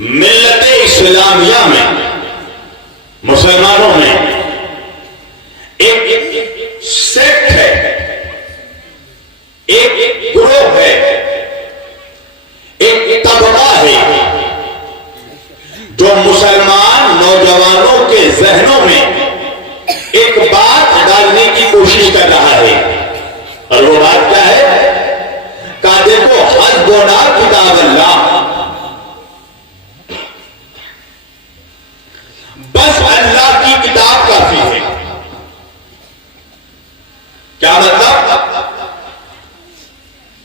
मिल्लत इस्लामिया में, मुसलमानों में एक सेक्ट है, एक ग्रोह है, एक तबका है जो मुसलमान नौजवानों के जहनों में एक बात डालने की कोशिश कर रहा है। और वो बात क्या है? कहा देखो हस्बुना किताब अल्लाह, बस अल्लाह की किताब काफी है। क्या मतलब?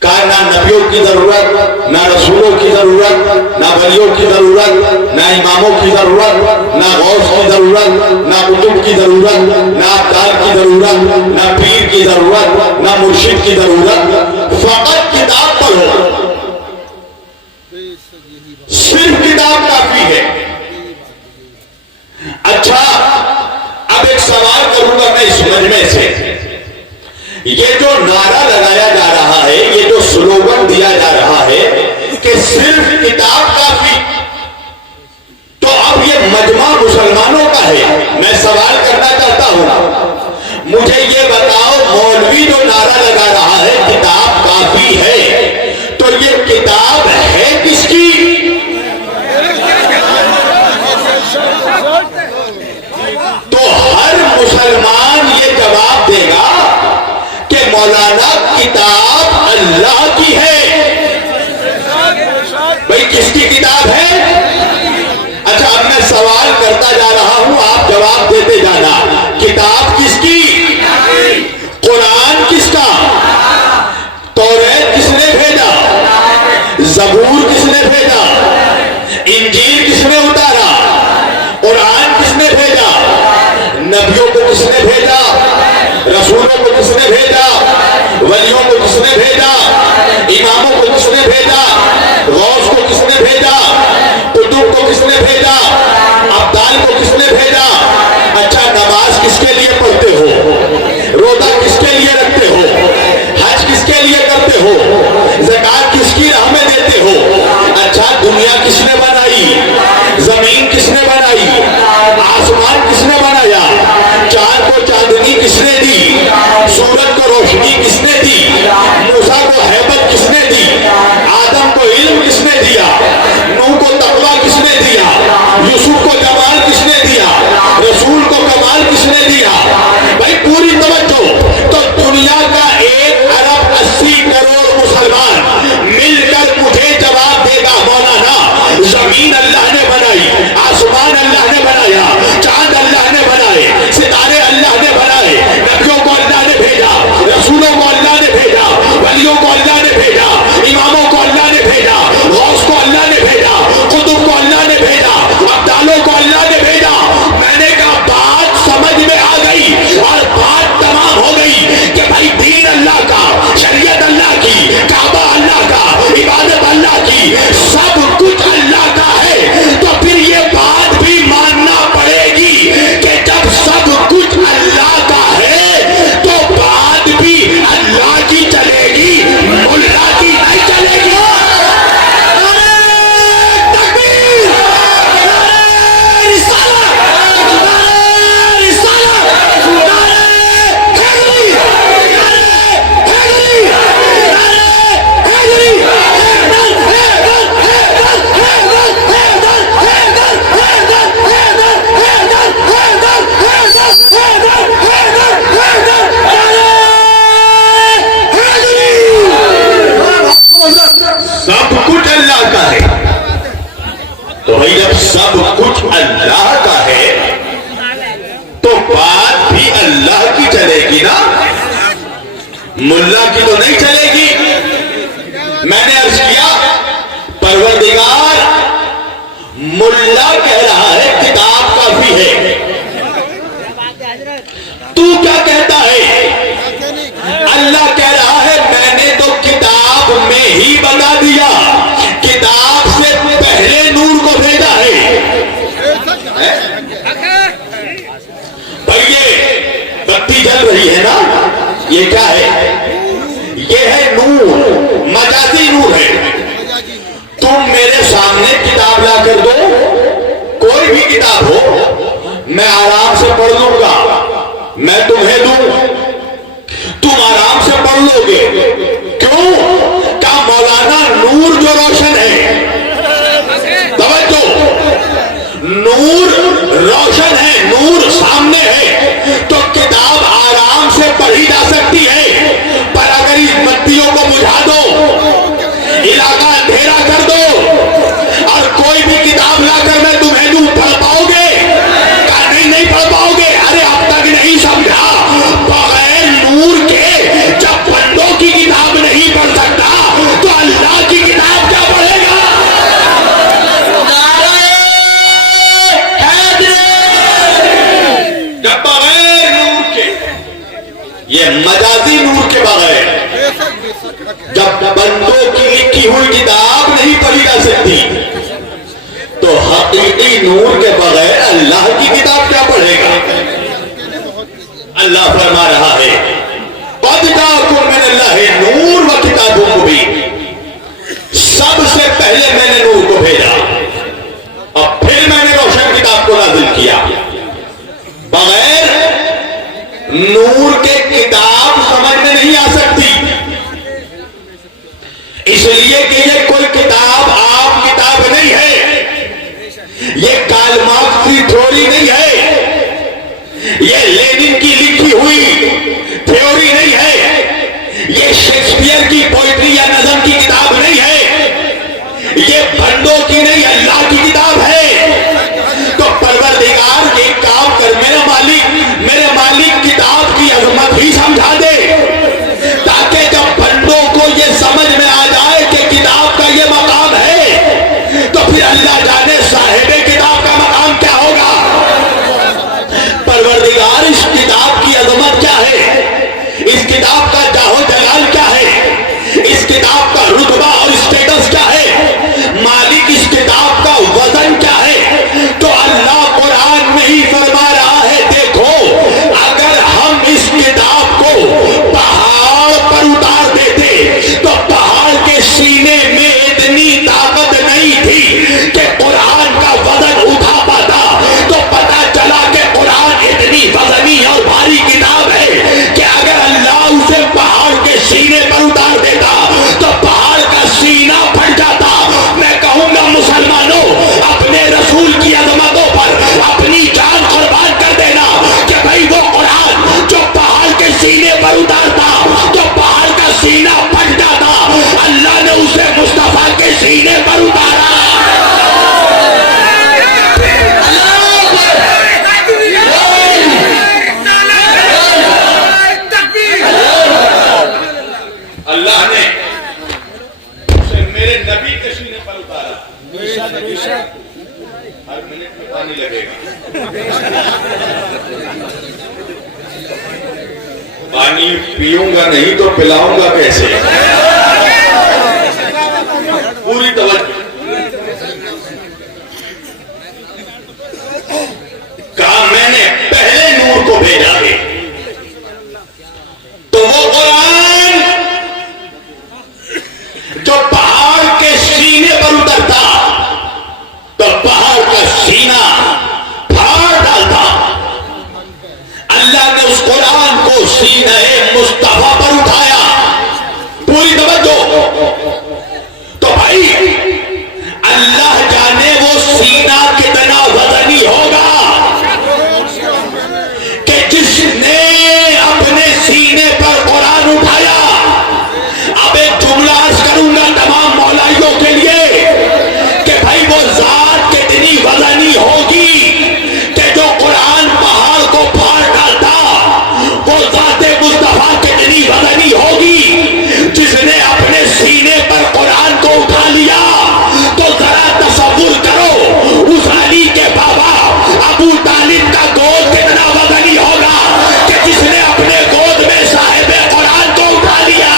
कहा ना नबियों की जरूरत, ना रसूलों की जरूरत, ना वलियों की जरूरत, ना इमामों की जरूरत, ना गौस की जरूरत, ना कुतुब की जरूरत, ना अब्दाल की जरूरत, ना पीर की जरूरत, ना मुर्शिद की जरूरत, फकत किताब पढ़ो, सिर्फ किताब काफी है। अच्छा, अब एक सवाल करूंगा मैं इस मजमे से। ये जो नारा लगाया जा रहा है, ये जो स्लोगन दिया जा रहा है कि सिर्फ किताब काफी, तो अब ये मजमा मुसलमानों का है। मैं सवाल करना चाहता हूं, मुझे ये बताओ, मौलवी जो नारा लगा रहा है किताब काफी है, तो ये किताब है किसकी? तो हर मुसलमान ये जवाब देगा कि मौलाना किताब अल्लाह की है। भाई किसकी किताब है? अच्छा, अब मैं सवाल करता जा रहा हूं, आप जवाब देते जाना। किताब किसकी? कुरान किसका? तौरात किसने भेजा? ज़बूर किसने भेजा? इंजील किसने उतारा? कुरान किसने भेजा? नबियों को किसने भेजा? रसूलों को किसने भेजा? वलियों को किसने भेजा? इमामों को किसने भेजा? गौस को किसने भेजा? कुतुब को किसने भेजा? अब्दाल को किसने भेजा? अच्छा, नमाज किसके लिए पढ़ते हो? रोजा किसके लिए रखते हो? हज किसके लिए करते हो? ज़कात किसकी राह में देते हो? अच्छा, दुनिया किसने बनाई? जमीन किसने बनाई? आसमान किसने बनाया? चांद को चांदनी किसने दी? सूरज को रोशनी किसने दी? मूसा को हैबत किसने दी? आदम को इल्म किसने दिया? नूह को तकवा किसने दिया? यूसुफ को जमाल किसने दिया? रसूल को कमाल किसने दिया? भाई पूरी तवज्जो। तो दुनिया का 1 अरब 80 करोड़ मुसलमान मिलकर मुझे जवाब देगा, मौलाना जमीन अल्लाह ने बनाई, आसमान अल्लाह ने बनाया, चांद अल्लाह ने बनाए, सितारे अल्लाह ने बनाए, नबियों को अल्लाह ने भेजा, रसूलों को अल्लाह ने भेजा, वलियों को अल्लाह ने भेजा, इमामों को अल्लाह ने भेजा, गौस को अल्लाह ने भेजा, कुतुब को अल्लाह ने भेजा, अब्दालों को अल्लाह ने भेजा। मैंने कहा बात समझ में आ गई और बात तमाम हो गई कि भाई दीन अल्लाह का, शरीयत अल्लाह की, काबा अल्लाह का, इबादत अल्लाह की, सब कुछ अल्लाह का है। तो फिर ये बात भी मानना पड़ेगी कि जब सब कुछ अल्लाह का है तो बात भी अल्लाह की चलेगी, मुल्ला की नहीं चलेगी। सब कुछ अल्लाह का है, तो भाई जब सब कुछ अल्लाह का है तो बात भी अल्लाह की चलेगी ना, मुल्ला की तो नहीं चलेगी। मैंने अर्ज किया, परवरदिगार मुल्ला कह रहा है किताब काफी है, तू क्या कहता है? अल्लाह कह रहा है मैंने तो किताब में ही बता दिया, किताब से पहले नूर को भेजा है। भाई ये बत्ती जल रही है ना, ये क्या है? ये है नूर, मजाजी नूर है। तुम मेरे सामने किताब ला कर दो, जो रोशन है, तवज्जो, नूर रोशन है, नूर सामने है, तो किताब आराम से पढ़ी जा सकती है। पर अगर इस बत्तियों को बुझा दो, इलाका अंधेरा कर दो और कोई भी किताब लाकर मैं तुम्हें दूं, पढ़ पाओगे? कहा नहीं पढ़ पाओगे। अरे अब तक नहीं समझा, बगैर नूर के जब बंदों की किताब नहीं पढ़ सकता तो अल्लाह की किताब क्या पढ़ेगा? जब बगैर नूर के, ये मजाजी नूर के बगैर, जब बंदों की लिखी हुई किताब नहीं पढ़ी जा सकती, तो हकीकी नूर के बगैर अल्लाह की किताब क्या पढ़ेगा? अल्लाह फरमा रहा है, नूर व किताबों को भी, सबसे पहले मैंने नूर को भेजा और फिर मैंने रोशन किताब को नाज़िल किया। बगैर नूर के किताब समझ में नहीं आ सकती, इसलिए कि ये कोई किताब आम किताब नहीं है, ये कार्ल मार्क्स की थ्योरी नहीं है, ये लेनिन की लिखी हुई थ्योरी नहीं है, ये शेक्सपियर की पोइट्री या नज़म की किताब नहीं है, ये बंदों की नहीं, अल्लाह की किताब है। तो परवरदिगार एक काम कर, मेरे मालिक किताब की अजमत ही समझा दे, ताकि जब बंदों को ये समझ में आ जाए कि किताब का ये मकाम है, तो फिर अल्लाह जाने साहिबे किताब का मकाम क्या होगा। परवरदिगार इस किताब की अजमत क्या है, इस किताब का जाहो जलाल क्या है, इस किताब का रुतबा और स्टेटस क्या है, मालिक इस किताब का वजन क्या है। तो अल्लाह कुरान में ही फरमा रहा है, देखो अगर हम इस किताब को पहाड़ पर उतार देते तो पहाड़ के सीने में इतनी ताकत नहीं थी कि कुरान का वजन उठा पाता। तो पता चला कि कुरान इतनी वजनी और भारी किताब है कि अगर अल्लाह उसे पहाड़ के सीने पर उतार देता तो पहाड़ का सीना फट जाता। मैं कहूंगा मुसलमानों, अपने रसूल की अजमतों पर अपनी जान कुर्बान कर देना कि भाई वो कुरान जो पहाड़ के सीने पर उतारता तो पहाड़ का सीना फट जाता, अल्लाह ने उसे मुस्तफा के सीने पर उतारा। अल्लाह ने उसे मेरे नबी के सीने पर उतारा। हर मिनट में पानी लगेगा, पानी पीऊंगा नहीं तो पिलाऊंगा कैसे? पूरी तवज्जो। कहा मैंने पहले नूर को भेजा है, तो वो कुरान जो पहाड़ के सीने पर उतरता तो पहाड़ का सीना फाड़ डालता। अल्लाह ने उस कुरान को सीने मुस्तफा पर उठाया। पूरी तवज्जो। तो भाई अल्लाह जाने वो सीना कितना वजनी होगा कि जिसने अपने सीने पर कुरान उठाया। अब एक जुमला अर्ज करूंगा तमाम मौलाइयों के लिए कि भाई वो जात कितनी वजनी होगी कि जो कुरान पहाड़ को फाड़ डालता, वो जाते मुस्तफा कितनी वजनी होगी जिसने अपने सीने पर कुरान को उठा लिया। तो जरा तसव्वुर करो उस अली के बाबा अबू तालिब का गोद कितना वजनी होगा कि जिसने अपने गोद में साहिबे कुरान को उठा लिया।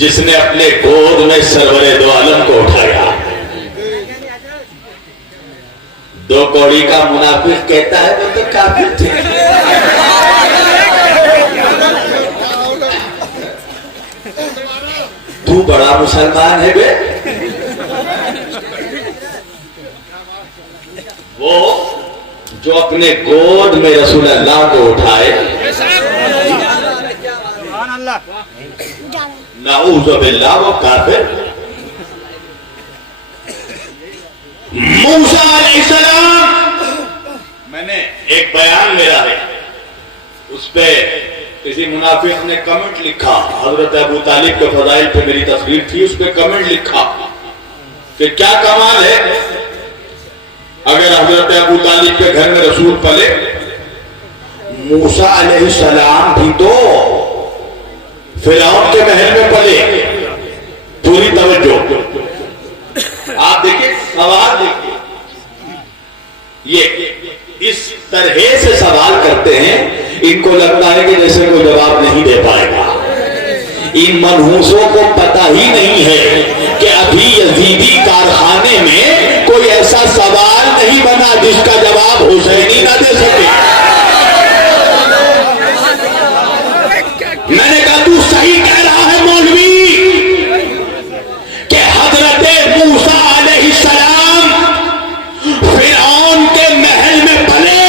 जिसने अपने गोद में सरवरे दो आलम को उठाया। दो कौड़ी का मुनाफिक कहता है वो तो काफिर थे। तू बड़ा मुसलमान है बे। वो जो अपने गोद में रसूल अल्लाह को उठाए, नाऊज़ु बिल्लाह, वो काफिर। मूसा अलैहिस्सलाम, मैंने एक बयान मेरा है, उस पे किसी मुनाफिक ने कमेंट लिखा, हजरत अबू तालिब के फजाइल पे मेरी तस्वीर थी, उस पे कमेंट लिखा कि क्या कमाल है अगर हजरत अबू तालिब के घर में रसूल पले। मूसा अलैहिस्सलाम भी तो फिरौन के महल में पले। पूरी तवज्जो, आप देखिए सवाल, देखिए ये इस तरह से सवाल करते हैं, इनको लगता है कि जैसे कोई जवाब नहीं दे पाएगा। इन मनहूसों को पता ही नहीं है कि अभी यजीदी कारखाने में कोई ऐसा सवाल नहीं बना जिसका जवाब हुसैनी ना दे सके। मैंने कहा तू सही कह रहा है मौलवी कि हजरत मूसा अलैहिस्सलाम फिरौन के महल में पले,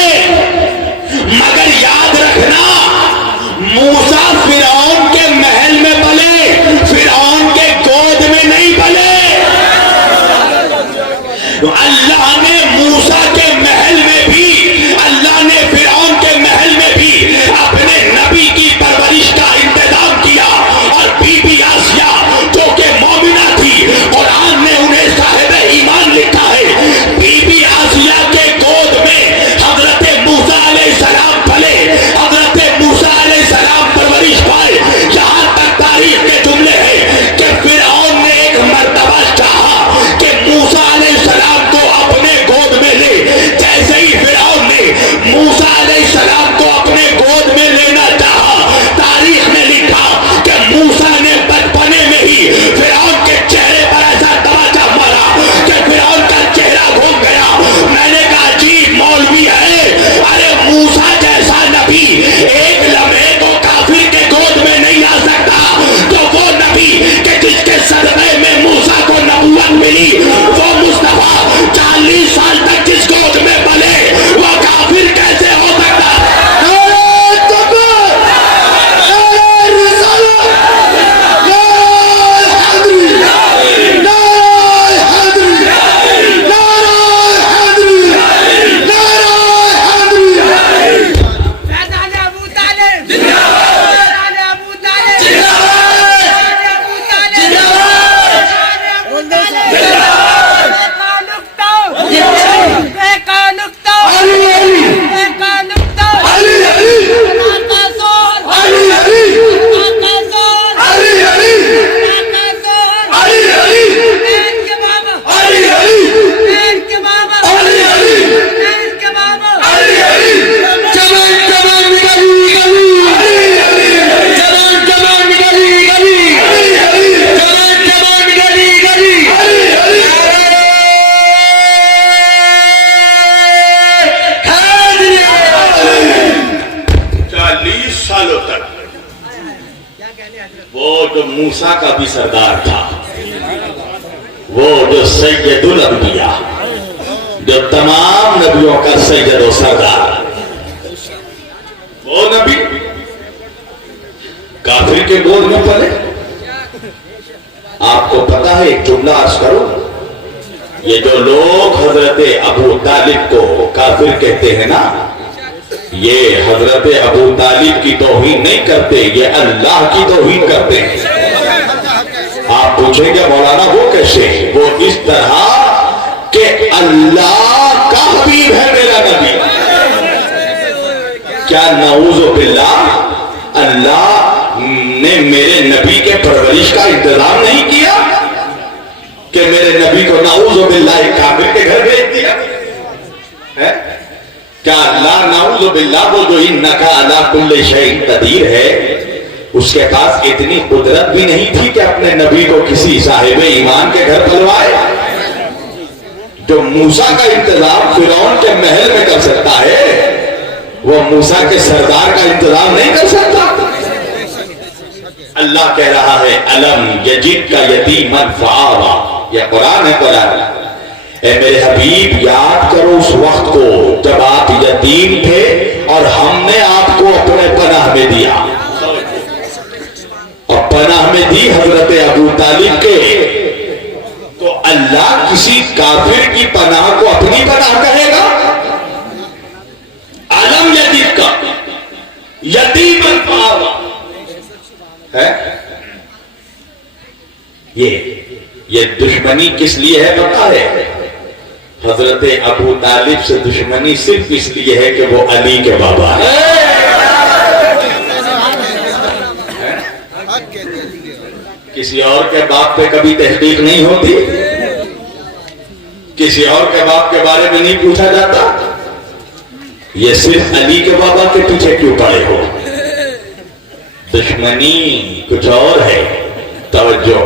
मगर याद रखना मूसा फिरौन के महल में पले, फिरौन के गोद में नहीं पले। तो अल्लाह ने मूसा के महल में भी, अल्लाह ने फिरौन के महल में भी अपने नबी की परवरिश का इंतजाम किया। और बीबी आसिया जो कि मोमिना थी, कुरान ने उन्हें साहिब ईमान लिखा है। बीबी आसिया के गोद में हजरत मूसा अलैहिस्सलाम पले, हजरत मूसा अलैहिस्सलाम परवरिश पाए। यहां तक तारीख के जुमले हैं कि फिरौन ने एक मर्तबा चाहा कि मूसा अलैहिस्सलाम को अपने गोद में ले। जैसे ही फिरौन ने मूसा अलैहिस्सलाम को अपने गोद में लेना चाहा, तारीख ने लिखा कि मूसा ने बचपने में ही फिरौन के चेहरे पर ऐसा तमाचा मारा कि फिरौन का चेहरा घूम गया। मैंने कहा अजीब मौलवी है, अरे मूसा जैसा नबी एक लम्हे को काफिर के गोद में नहीं आ सकता, तो वो नबी कि जिसके सदमे में मूसा को नबूवत मिली, वो मुस्तफा 40 साल तक जिस गोद में पले, वो काफिर कैसे हो सकता? मूसा का भी सरदार था, वो जो सैयदुल अंबिया, जो तमाम नबियों का सैयद और सरदार, वो नबी काफिर के गोद में पले। आपको पता है, एक जुमला अर्ज करो, ये जो लोग हजरत अबू तालिब को काफिर कहते हैं ना, ये हजरत अबू तालिब की तौहीन नहीं करते, ये अल्लाह की तौहीन करते हैं। आप पूछेंगे मौलाना वो कैसे? वो इस तरह कि अल्लाह का हबीब है मेरा नबी। क्या नाऊज़ु बिल्लाह, अल्लाह ने मेरे नबी के परवरिश का इंतजाम नहीं किया कि मेरे नबी को नाऊज़ु बिल्लाह काफिर के घर भेज दिया है? क्या अल्लाह नाऊज़ु बिल्लाह वो जो इन्नका अला कुल्लि शैइन कदीर है, उसके पास इतनी कुदरत भी नहीं थी कि अपने नबी को किसी साहिब ईमान के घर बुलवाए। जो मूसा का इंतजाम फिरौन के महल में कर सकता है, वो मूसा के सरदार का इंतजाम नहीं कर सकता। अल्लाह कह रहा है अलम यजिद का यतीमन फआवा, यह कुरान है। कुरान ए मेरे हबीब, याद करो उस वक्त को जब आप यतीम थे और हमने आपको अपने पनाह में दिया। और पनाह में दी हजरत अबू तालिब के। तो अल्लाह किसी काफिर की पनाह को अपनी पनाह कहेगा? अलम यजिद का यतीमन फआवा है। ये दुश्मनी किस लिए है पता है? हजरत अबू तालिब से दुश्मनी सिर्फ इसलिए है कि वो अली के बाबा है। किसी और के बाप पे कभी तहकीक नहीं होती, किसी और के बाप के बारे में नहीं पूछा जाता। ये सिर्फ अली के बाबा के पीछे क्यों पड़े हो? दुश्मनी कुछ और है। तवज्जो।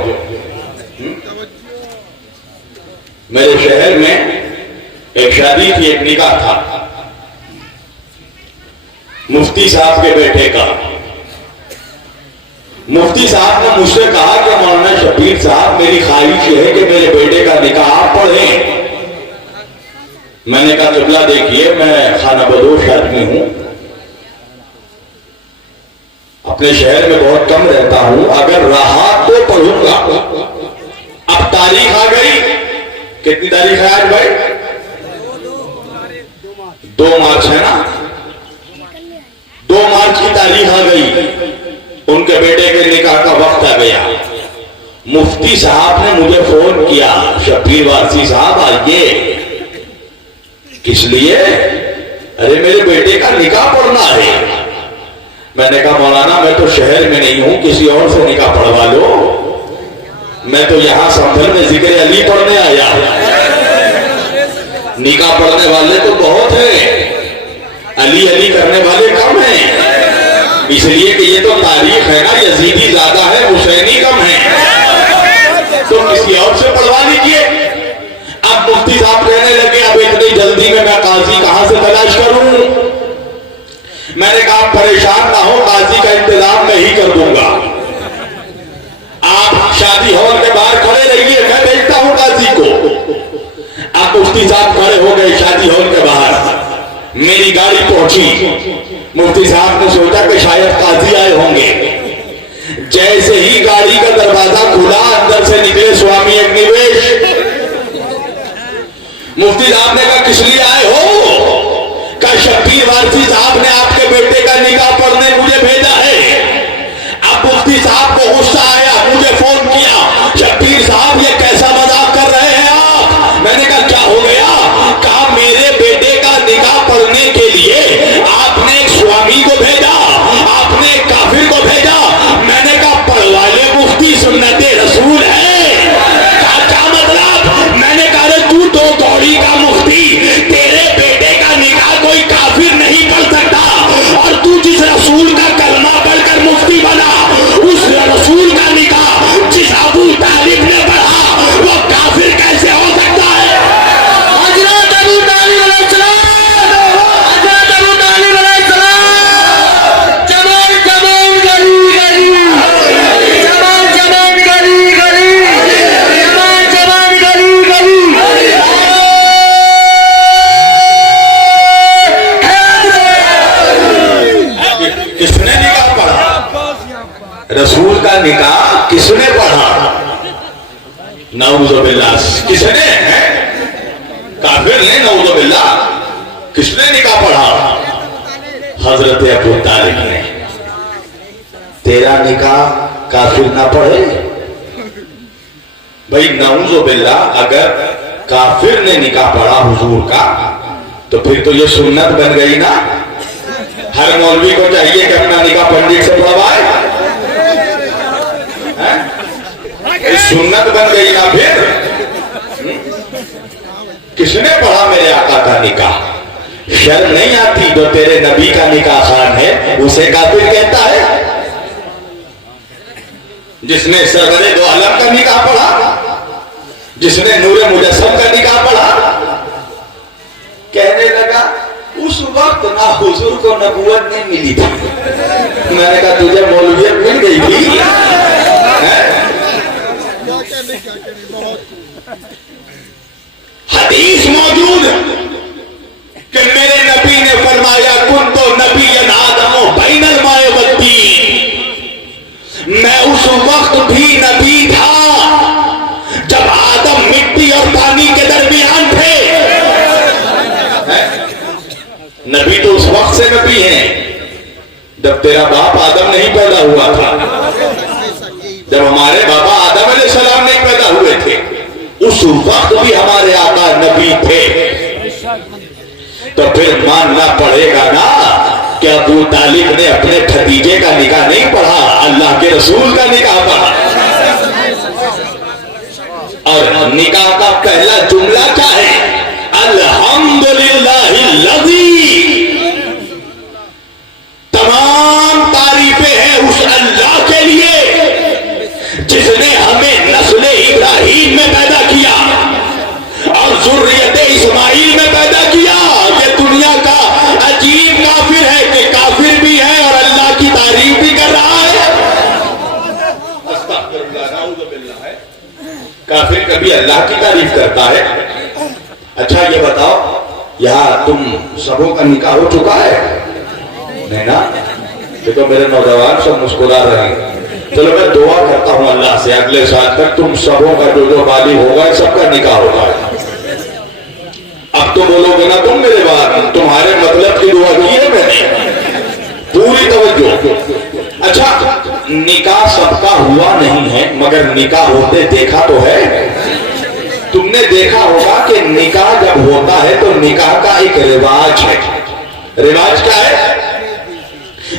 मेरे शहर में एक शादी थी, एक निकाह था मुफ्ती साहब के बेटे का। मुफ्ती साहब ने मुझसे कहा कि मौलाना शबीर साहब, मेरी ख्वाहिश है कि मेरे बेटे का निकाह आप पढ़ें। मैंने कहा किबला देखिए, मैं खाना बदोश आदमी हूं, अपने शहर में बहुत कम रहता हूं, अगर रहा तो पढ़ूंगा। अब तारीख आ गई, कितनी तारीख है आज भाई? 2 मार्च है ना? 2 मार्च की तारीख आ गई, उनके बेटे के निकाह का वक्त आ गया। मुफ्ती साहब ने मुझे फोन किया, शबीर वारसी साहब आइए। किस लिए? अरे मेरे बेटे का निकाह पढ़ना है। मैंने कहा मौलाना मैं तो शहर में नहीं हूं, किसी और से निकाह पढ़वा लो। मैं तो यहां संभल में जिक्र अली पढ़ने आया। निकाह पढ़ने वाले तो बहुत हैं, अली अली करने वाले कम हैं। इसलिए कि ये तो तारीख है ना, यजीदी ज्यादा है, हुसैनी कम है, तो किसी और से पढ़वा लीजिए। अब मुफ्ती साहब कहने लगे अब इतनी जल्दी में मैं काजी कहां से तलाश करूं? मैंने कहा परेशान ना हो, काजी का इंतजाम मैं ही कर दूंगा। आप शादी हॉल के बाहर खड़े रहिए, मैं भेजता हूं काजी को। आप मुफ्ती साहब खड़े हो गए शादी हॉल के बाहर। मेरी गाड़ी पहुंची, मुफ्ती साहब ने सोचा कि शायद काजी आए होंगे। जैसे ही गाड़ी का दरवाजा खुला, अंदर से निकले स्वामी अग्निवेश। मुफ्ती साहब ने कहा किस लिए आए हो? कहा शबीर वारसी साहब ने आपके बेटे का निकाह पढ़ने मुझे भेजा है। अब मुफ्ती साहब को गुस्सा आया, मुझे फोन किया, शबीर साहब ये कैसा मजाक कर रहे हैं आप? मैंने कहा क्या हो गया? कहा मेरे बेटे का निकाह पढ़ने के लिए आपने एक स्वामी को भेजा, आपने एक काफिर को भेजा। मैंने कहा पढ़वा ले, मुफ्ती सुन्नते रसूल है। क्या मतलब? मैंने कहा तू तो दौड़ी का मुफ्ती, तेरे बेटे का निकाह कोई काफिर नहीं पढ़ सकता, और तू जिस रसूल का कलमा पढ़कर मुफ्ती बना, उस रसूल का निकाह जिस अबू तालिब ने पढ़ा, वो काफिर कैसे हो सकता है? हजरत अबू तालिब अलैहिस्सलाम, हजरत अबू तालिब अलैहिस्सलाम, जमान जमान गली गली, जमान जमान गली गली, जमान जमान गली गली। किसने निकाह पढ़ा? रसूल का निकाह किसने पढ़ा? नऊजुबिल्लाह। किसने? काफिर ने। नऊजुबिल्लाह। किसने निकाह पढ़ा? हजरत अबू तालिब ने। तेरा निकाह काफिर ना पढ़े? भाई नऊजुबिल्लाह, अगर काफिर ने निकाह पढ़ा हुजूर का, तो फिर तो ये सुन्नत बन गई ना। हर मौलवी को चाहिए कि अपना निकाह पंडित से पढ़वाए। सुन्नत बन गई ना फिर। किसने पढ़ा मेरे आका का निकाह? शर्म नहीं आती? जो तेरे नबी का निकाह खान है उसे काफिर कहता है? जिसने सरवरे दो आलम का निकाह पढ़ा, जिसने नूरे मुजस्सम का निकाह पढ़ा, कहने लगा उस वक्त ना हुजूर को नबूवत नहीं मिली थी। मैंने कहा तुझे मौलवियत मिल गई थी? हदीस मौजूद कि मेरे नबी ने फरमाया कुन तो नबी आदमो बैनल माए बत्ती, मैं उस वक्त भी नबी था जब आदम मिट्टी और पानी के दरमियान थे। नबी तो उस वक्त से नबी हैं जब तेरा बाप आदम नहीं पैदा हुआ था, जब हमारे बाबा आदम अलैहिस्सलाम नहीं पैदा हुए थे, उस वक्त भी हमारे आका नबी थे। तो फिर मानना पड़ेगा ना कि अबू तालिब ने अपने भतीजे का निकाह नहीं पढ़ा, अल्लाह के रसूल का निकाह पढ़ा। और निकाह का पहला जुमला क्या है? अल्हम्दुलिल्लाहिल्लज़ी, तमाम तारीफें हैं उस अल्लाह के लिए जिसने हमें नस्ल इब्राहिम में पैदा किया और ज़ुर्रियत इस्माइल में पैदा किया। ये दुनिया का अजीब काफिर है कि काफिर भी है और अल्लाह की तारीफ भी कर रहा है। काफिर कभी अल्लाह की तारीफ करता है? अच्छा ये बताओ, यहाँ तुम सबों का निकाह हो चुका है? नहीं ना? देखो मेरे नौजवान सब मुस्कुरा रहे हैं। चलो मैं दुआ करता हूँ अल्लाह से अगले साल तक तुम सबों का जो बालिग होगा सबका निकाह होगा। अब तो बोलोगे ना तुम मेरे बाद, तुम्हारे मतलब की दुआ की है मैंने, पूरी तवज्जो। अच्छा निकाह सबका हुआ नहीं है मगर निकाह होते देखा तो है। तुमने देखा होगा कि निकाह जब होता है तो निकाह का एक रिवाज है। रिवाज क्या है?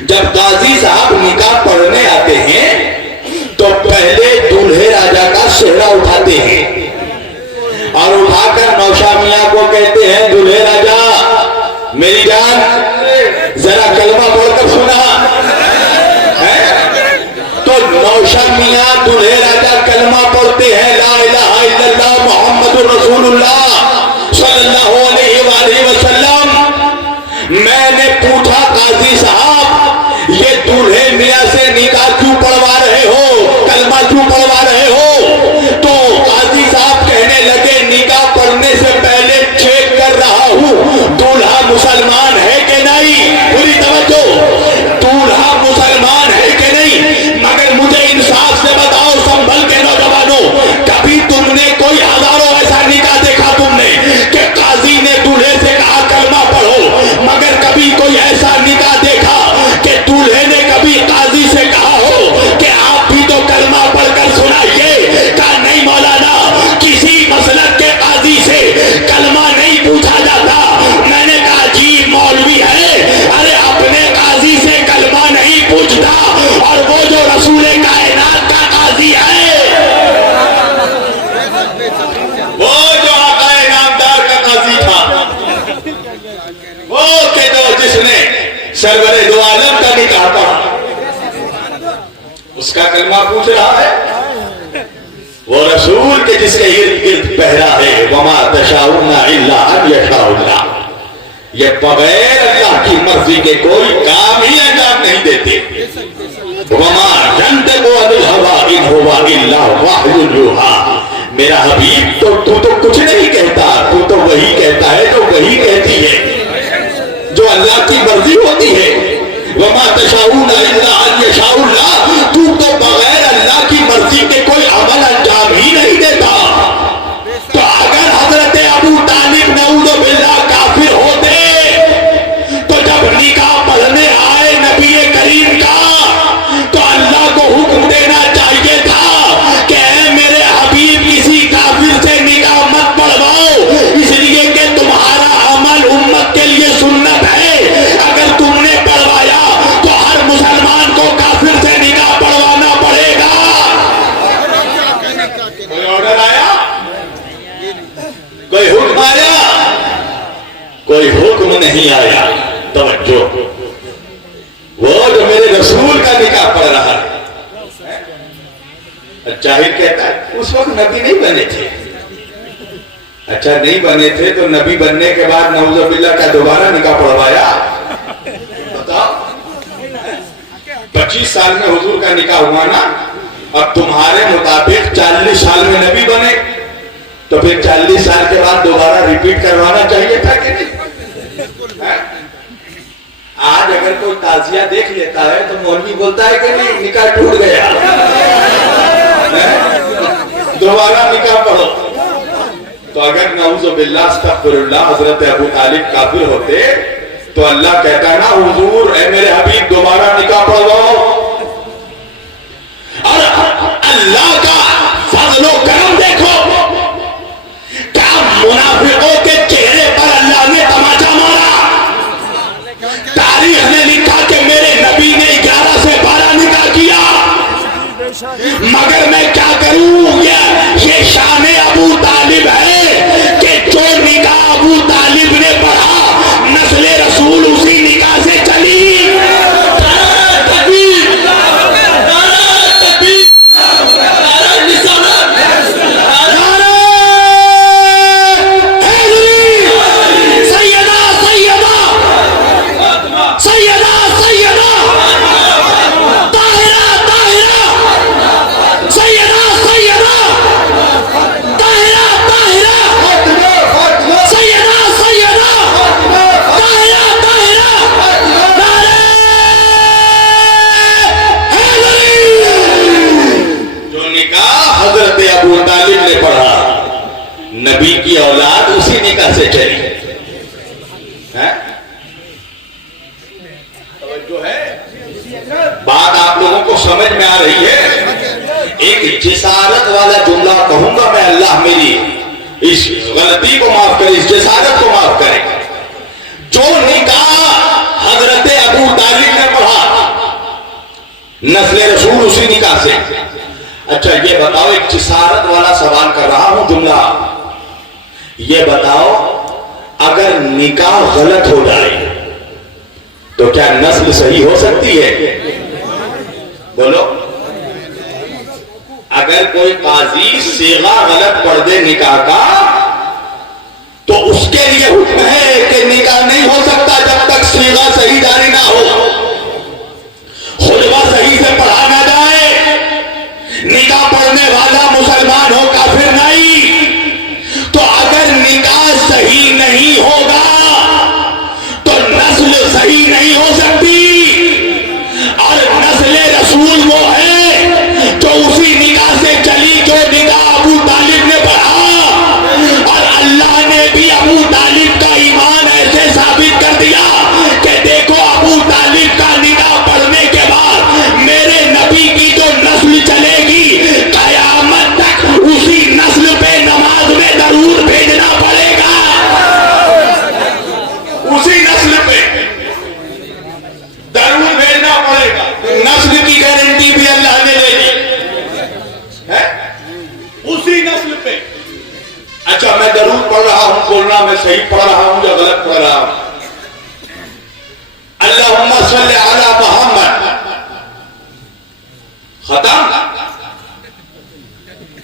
जब काजी साहब निकाह पढ़ने आते हैं तो पहले दूल्हे राजा का सेहरा उठाते हैं और उठाकर नौशा मियां को कहते हैं दूल्हे राजा मेरी जान जरा कलमा पढ़कर सुना है। तो नौशा मियां दूल्हे राजा कलमा पढ़ते हैं, ला इलाहा इल्लल्लाह मुहम्मदुर रसूलुल्लाह सल्लल्लाहु अलैहि वसल्लम। मैंने पूछा काजी साहब ये दूल्हे मियां से निकाह क्यों पढ़वा रहे हो, कलमा क्यों पढ़वा रहे हो? तो काजी साहब कहने लगे निकाह पढ़ने से पहले चेक कर रहा हूं दूल्हा मुसलमान है कि नहीं। पूरी तवज्जो, दूल्हा मुसलमान है कि नहीं। मगर मुझे इंसाफ से बताओ संभल के नौजवानों, कभी तुमने कोई हजारों ऐसा निकाह देखा तुमने कि काजी ने दूल्हे से कहा कलमा पढ़ो, मगर कभी कोई ऐसा निकाह देखा कि दूल्हे ने कभी काजी से कहा हो कि आप भी तो कलमा पढ़कर सुनाइए? कहा नहीं मौलाना, किसी मसलक के काजी से कलमा नहीं पूछा जाता। मैंने कहा जी मौलवी है, अरे अपने काजी से कलमा नहीं पूछता और वो जो रसूले कायनात का काजी है, वो जो आका नामदार का काजी था, वो के जो जिसने सरवरे दो आलम का निकाह पढ़ा उसका कलमा पूछ रहा है। वो रसूल के जिसके इर्द गिर्द पहरा है वमा तशाउना इल्ला अन यशाउल्लाह, ये बगैर अल्लाह की मर्जी के कोई काम ही अंजाम नहीं देते। वमा यंतिकु अनिल हवा इन हुवा इल्ला वह्युन युहा। मेरा हबीब तो तू तो कुछ नहीं कहता, तू तो वही कहता है जो वही कहती है, जो अल्लाह की मर्जी होती है। वमा तशाउना इल्ला अन यशाउल्लाह, तू तो बगैर अल्लाह की मर्जी के कोई अमल अंजाम ही नहीं देता। तो अगर हजरत अबू तालिब नऊज़ु बिल्लाह काफिर होते तो जब निकाह पढ़ने आए नबी करीम का तो अल्लाह को हुक्म देना चाहिए था कि मेरे हबीब किसी काफिर से निकाह मत पढ़वाओ, इसलिए कि तुम्हारा अमल उम्मत के लिए सुन्नत है। अगर तुमने पढ़वाया तो हर मुसलमान को काफिर जाहिर कहता है उस वक्त नबी नहीं बने थे। अच्छा नहीं बने थे तो नबी बनने के बाद नऊजुबिल्लाह का दोबारा निकाह पढ़वाया? बताओ 25 साल में हुजूर का निकाह हुआ ना, अब तुम्हारे मुताबिक 40 साल में नबी बने तो फिर 40 साल के बाद दोबारा रिपीट करवाना चाहिए था कि नहीं? आज अगर कोई ताजिया देख लेता है तो मौलवी बोलता है कि नहीं निकाह टूट गया, दोबारा निकाह पढ़ो। तो अगर नऊजुबिल्लाह अस्तगफिरुल्लाह हजरत अबू तालिब काफिर होते तो अल्लाह कहता है ना हुजूर ए मेरे हबीब दोबारा निकाह पढ़वाओ। और अल्लाह का फजलो करम देखो, क्या मुनाफिकों के चेहरे पर अल्लाह ने तमाचा मारा। तारीख ने लिखा कि मेरे नबी ने 11 से 12 निकाह किया, मगर मैं क्या करूं, ये शान अबू तालिब है कि जो निकाह अबू तालिब ने पढ़ा नस्ले रसूल उसी निकाह से चली। नबी की औलाद उसी निकाह से चली है। जो है बात आप लोगों को समझ में आ रही है। एक जिसारत वाला जुमला कहूंगा मैं, अल्लाह मेरी इस गलती को माफ करे, इस जिसारत को माफ करे। जो निकाह हजरत अबू तालिब ने पढ़ा नस्ले रसूल उसी निकाह से। अच्छा ये बताओ, एक जिसारत वाला सवाल कर रहा हूं, जुमला ये बताओ, अगर निकाह गलत हो जाए तो क्या नस्ल सही हो सकती है? बोलो। अगर कोई काजी सेगा गलत पढ़ दे निकाह का तो उसके लिए हुक्म है कि निकाह नहीं हो सकता जब तक सेगा सही जारी ना हो, खुतबा सही से पढ़ा ना जाए, निकाह पढ़ने वाला मुसलमान हो काफिर नहीं। तो अगर निकाह सही नहीं होगा तो नस्ल सही नहीं हो सकती। और नस्ल रसूल वो है जो उसी निकाह से चली जो निकाह अबू तालिब ने पढ़ा। और अल्लाह ने भी अबू तालिब का ईमान ऐसे साबित कर दिया कि देखो अबू तालिब का निकाह पढ़ने के बाद मेरे नबी की जो नस्ल चलेगी कयामत तक उसी नस्ल पे नमाज में दरूद भेजना पड़ेगा। उसी नस्ल पे दरूद भेजना पड़ेगा। नस्ल की गारंटी भी अल्लाह ने दे दी है, उसी नस्ल पे। अच्छा मैं दरूद पढ़ रहा हूं, बोलना मैं सही पढ़ रहा हूं या गलत पढ़ रहा हूं? अल्लाहुम्मा सल्ली अला मुहम्मद, खत्म,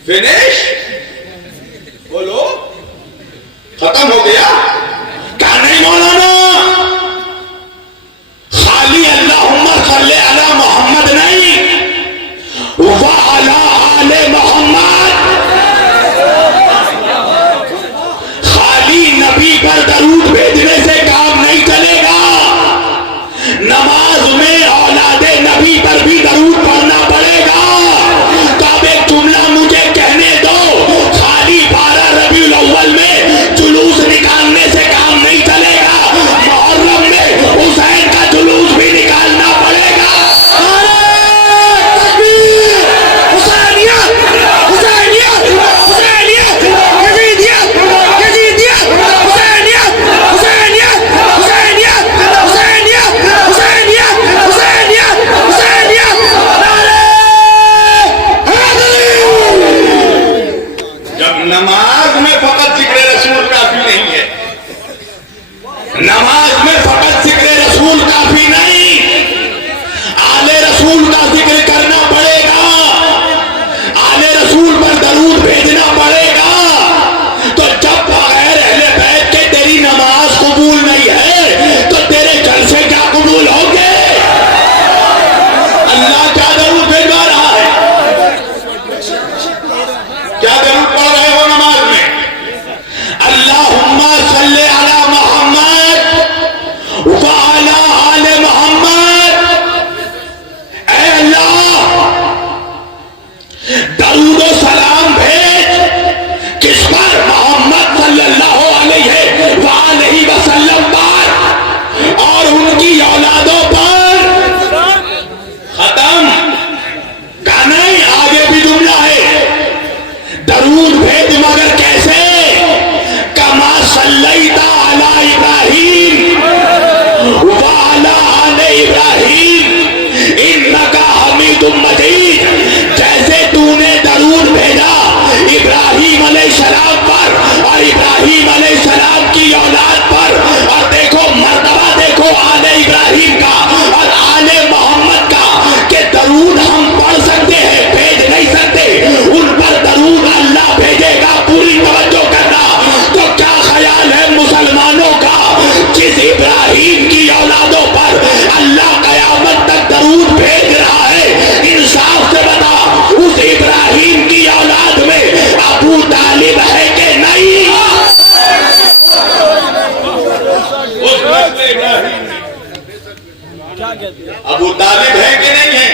फिनिश, बोलो खत्म हो गया? क्या नहीं मौलाना, खाली अल्लाहुम्मा सल्ली अला मुहम्मद नहीं, व अला आले मुहम्मद। खाली नबी पर दरूद भेजने से काम नहीं चलेगा। नमाज में औलादे नबी पर भी दरूद पढ़ना पड़ेगा। तो अब एक जुमला मुझे कहने दो, खाली 12 रबीउल अव्वल में जुलूस निकालने से काम नहीं चलेगा। मुहर्रम में हुसैन का जुलूस भी निकालना पड़ेगा। नमाज में फकत जिक्र रसूल काफी नहीं है। नमाज में फकत जिक्र रसूल काफी नहीं, आले रसूल का जिक्र करना पड़ेगा। आले भेज रहा है, इंसाफ से बता, उस इब्राहिम की औलाद में अबू तालिब है कि नहीं? अबू तालिब है कि नहीं है?